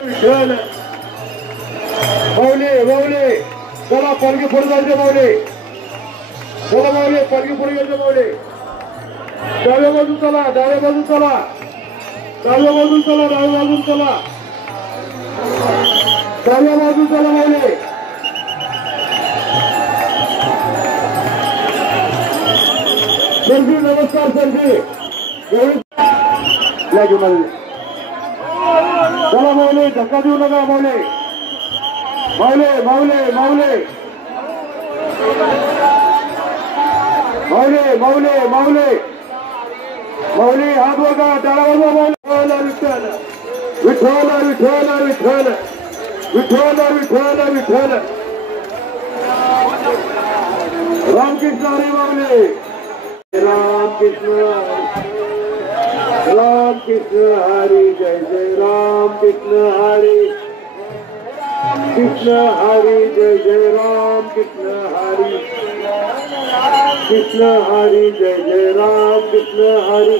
विठ्ठल माऊली माऊली चला पालखी पुढे जायचे माऊली चला माऊली पालखी पुढे गेले माऊली डाव्या बाजून चला डाव्या बाजून चला डाव्या बाजून चला डाव्या बाजून चला डाव्या बाजून चला माऊली संजी नमस्कार संजी चला माऊली धक्का देऊ नका माऊली माऊली माऊली माऊली माऊली माऊली माऊली माऊली हात बघा टाळा वाजवा माऊली विठ्ठल विठ्ठल विठ्ठल विठ्ठल विठ्ठल विठ्ठल विठ्ठल रामकृष्ण हरी माऊली रामकृष्ण हरी जय जय राम कृष्ण हरी जय जय राम कृष्ण हरी जय जय राम कृष्ण हरी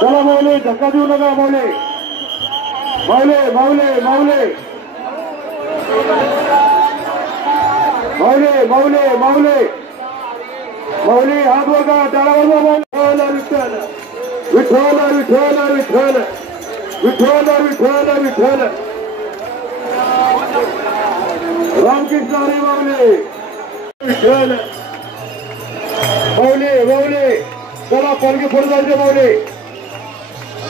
चला माऊली धक्का देऊ नका माऊली माऊली माऊली माऊली माऊली माऊली माऊली माऊली हात बघा टाळा वाजवा माऊली विठ्ठल विठ्ठल विठ्ठल विठ्ठल विठ्ठल विठ्ठल विठ्ठल रामकृष्ण हरी माऊली विठ्ठल माऊली माऊली चला पालखी पुढे जायचे माऊली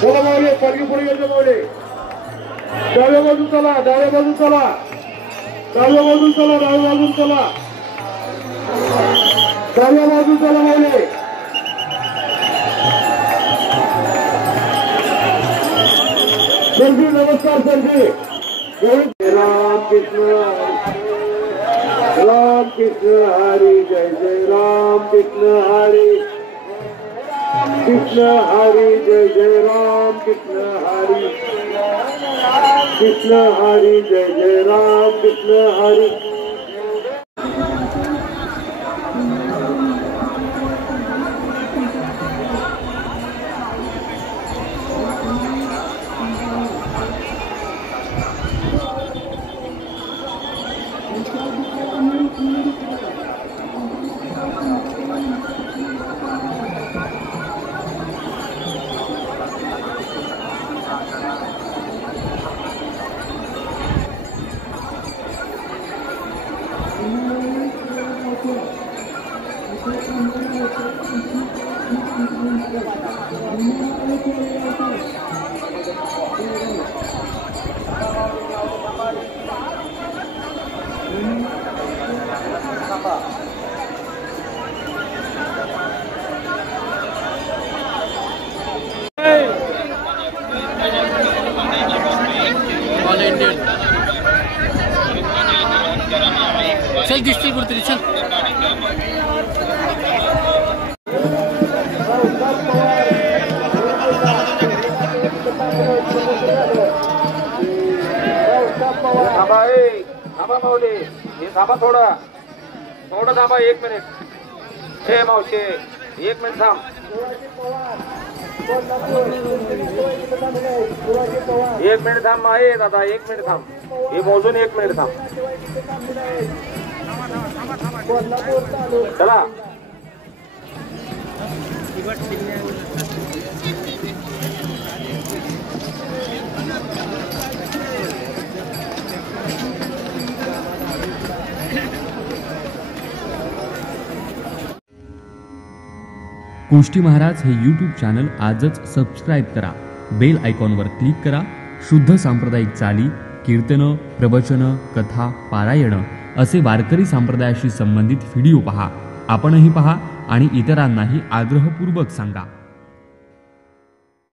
चला माऊली पालखी पुढे गेले माऊली डाव्या बाजून चला डाव्या बाजून चला डाव्या बाजून चला डाव्या बाजून चला डाव्या बाजून चला माऊली संजी नमस्कार संजी रामकृष्ण हरी जय जय रामकृष्ण हरी जय जय रामकृष्ण हरी जय जय रामकृष्ण हरी चल डिस्ट्रीब्यूट तरी चल थांबा माऊली हे थांबा थोडं थांबा 1 मिनिट हे मावशी 1 मिनिट थांब 1 मिनिट थांब माये दादा 1 मिनिट थांब हे मोजून 1 मिनिट थांब चला गोष्टी महाराज हे यूट्यूब चॅनल आजच सबस्क्राईब करा, बेल आयकॉनवर क्लिक करा. शुद्ध सांप्रदायिक चाली, कीर्तनं, प्रवचनं, कथा, पारायणं असे वारकरी संप्रदायाशी संबंधित व्हिडिओ पहा. आपणही पहा आणि इतरांनाही आग्रहपूर्वक सांगा.